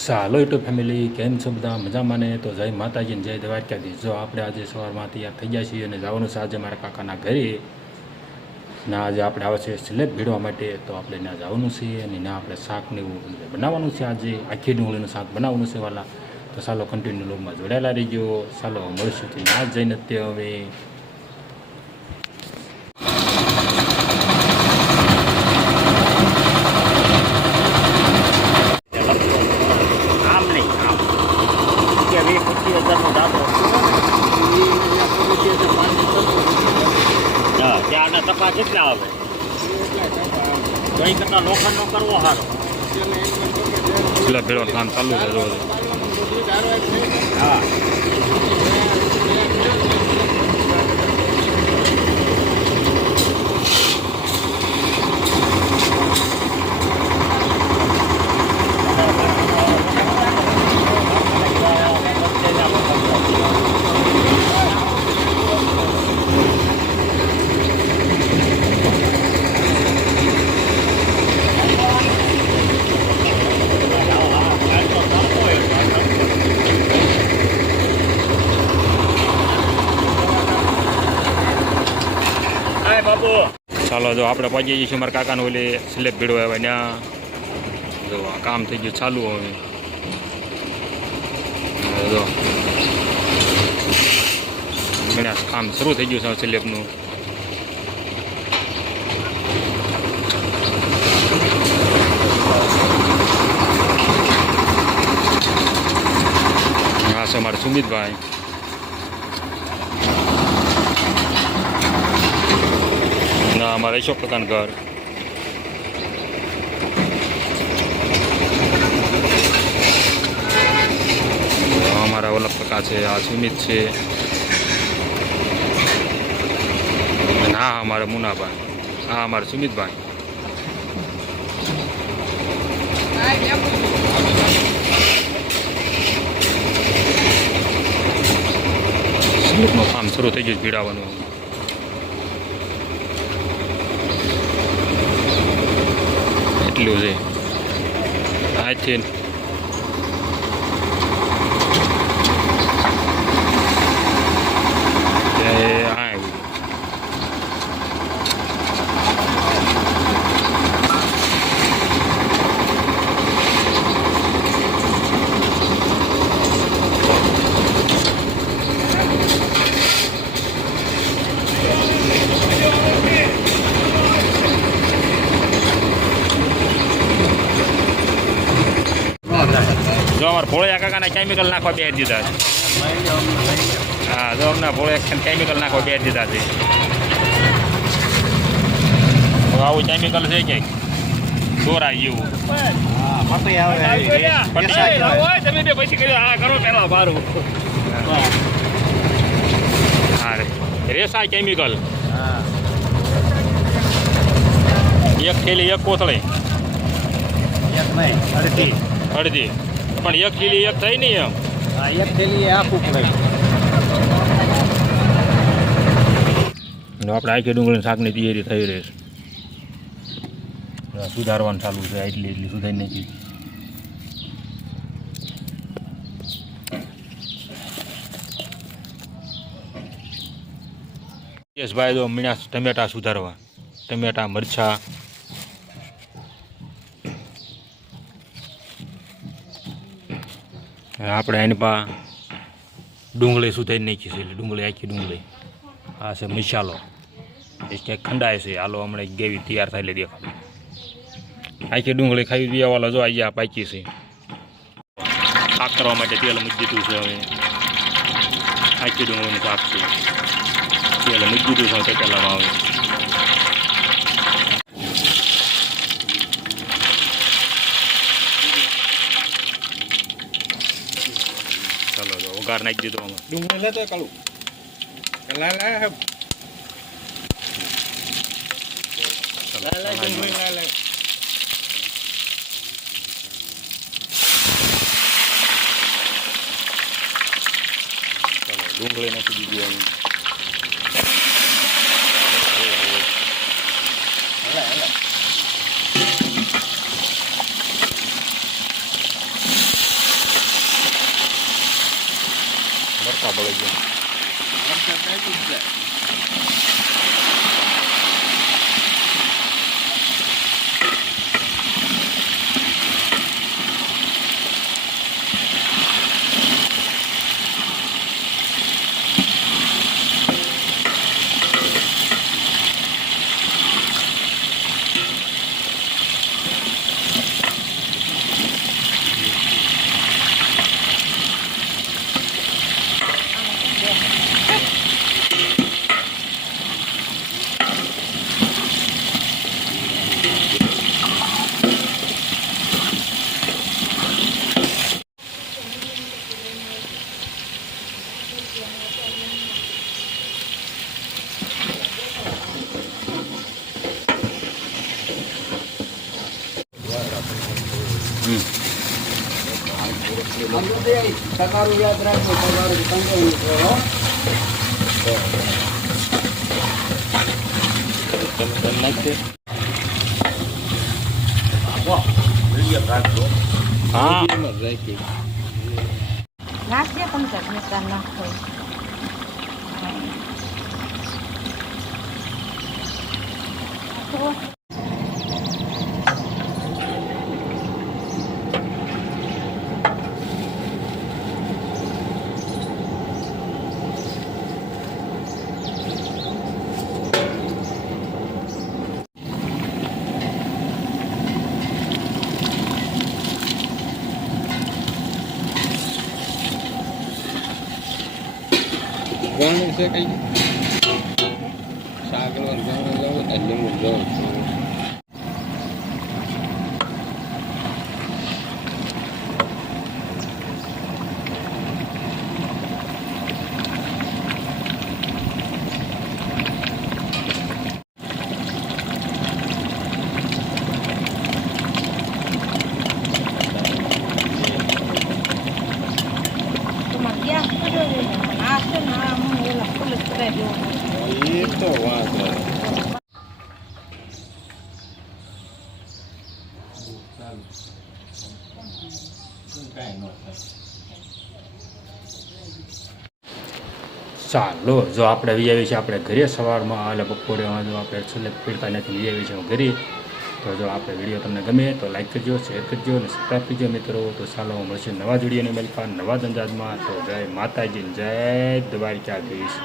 ચાલો YouTube family કેમ છો બધા મજામાં ને? તો જય માતાજી ને જય દ્વારકાધીશ. જો આપણે આજે સવારમાં તૈયાર થઈ ગયા છીએ અને જવાનું છે આજે મારા કાકાના ઘરે. ના આજે આપણે આવે છે સ્લેબ ભીડવા માટે, તો આપણે ત્યાં જવાનું છે અને ના આપણે શાકને એવું બનાવવાનું છે. આજે આખી ડુંગળીનું શાક બનાવવાનું છે વાલા. તો ચાલો કન્ટિન્યુ લોગમાં જોડાયેલા રહીજો. ચાલો મળશું ત્યાં જઈને અત્યારે હવે. ત્યાંના ટપા કેટલા આવે? કઈ કરતા લોખંડનો કરવો સારો. પેલા ભેળવાનું કામ ચાલુ છે રોજ. હા બાબુ. ચાલો જો આપણે પહોંચી જઈશું મારા કાકાનું ઓલી સ્લેબ ભીડવા આવે ત્યાં. જો આ કામ થઈ ગયું ચાલુ હવે. જો કામ શરૂ થઈ ગયું છે સ્લેબનું. હા છે મારા સુમિતભાઈ. ના અમારા અશોક કાકાનું ઘર. અમારા ઓલખ કાકા છે, આ સુમિત છે. હા અમારા મુનાભાઈ, હા અમારા સુમિતભાઈ. સુમિતનું કામ શરૂ થઈ ગયું ભીડાવાનું. એટલું છે આજથી. જો અમારા ભોળિયા કાકાના કેમિકલ નાખવા બે દીધા છે. હા જો અમને ભોળિયા કેમિકલ નાખવા બે દીધા છે. આવું કેમિકલ છે ક્યાંક દોરા જેવું. તમે બે પછી કહ્યું હા કરો પેલા મારું. હા રેસા કેમિકલ એક થેલી એક કોથળી અડધી પણ એક થેલી એક થઈ નહીં એમ. એક થેલી આખું પડે. આપણે આખી ડુંગળીની શાકની તૈયારી થઈ રહી છે. સુધારવાનું ચાલુ છે. એટલી સુધારી નાખી. યશભાઈ તો મીણા ટમેટા સુધારવા. ટમેટા મરચાં આપણે એની પા ડુંગળી સુધારી નાખી છે. એટલે ડુંગળી આખી ડુંગળી. આ છે મસાલો. એ ક્યાંક ખંડાય છે. હાલો હમણાં ગેવી તૈયાર થાય એટલે દેખાડો. આખી ડુંગળી ખાઈ દેવાવાળા જો અહીંયા પાકી છે. શાક કરવા માટે તેલ મૂકી દીધું છે. હવે આખી ડુંગળીનું શાક છે. તેલ મૂકી દીધું છે પેલામાં આવે. ચાલો જો વઘાર નાખી દીધો આમાં. ડુંગળી લેતો કાળું ડુંગળી નાખી દીધી અહીં. મરચા બળી ગયા. તમારું યાદ રાખજો, તમારું સંજોગ કરો. હા નાખજે પંચાયત મિત્ર નાખો. ગણું છે કઈ સાગર ગણું જાવ એટલે હું જાઉં છું. એ તો વાત ચાલો જો આપણે વી આવી છે આપણે ઘરે સવારમાં એટલે બપોરે જો આપણે છેલ્લે પીડતા નથી વી આવી છે હું ઘરે. તો જો આપણે વિડીયો તમને ગમે તો લાઈક કરજો, શેર કરજો અને સબસ્ક્રાઈબ કરજો મિત્રો. તો ચાલો મળશે નવા વિડીયોની મળતા નવા અંદાજમાં. તો જય માતાજી, જય દ્વારકાધીશ.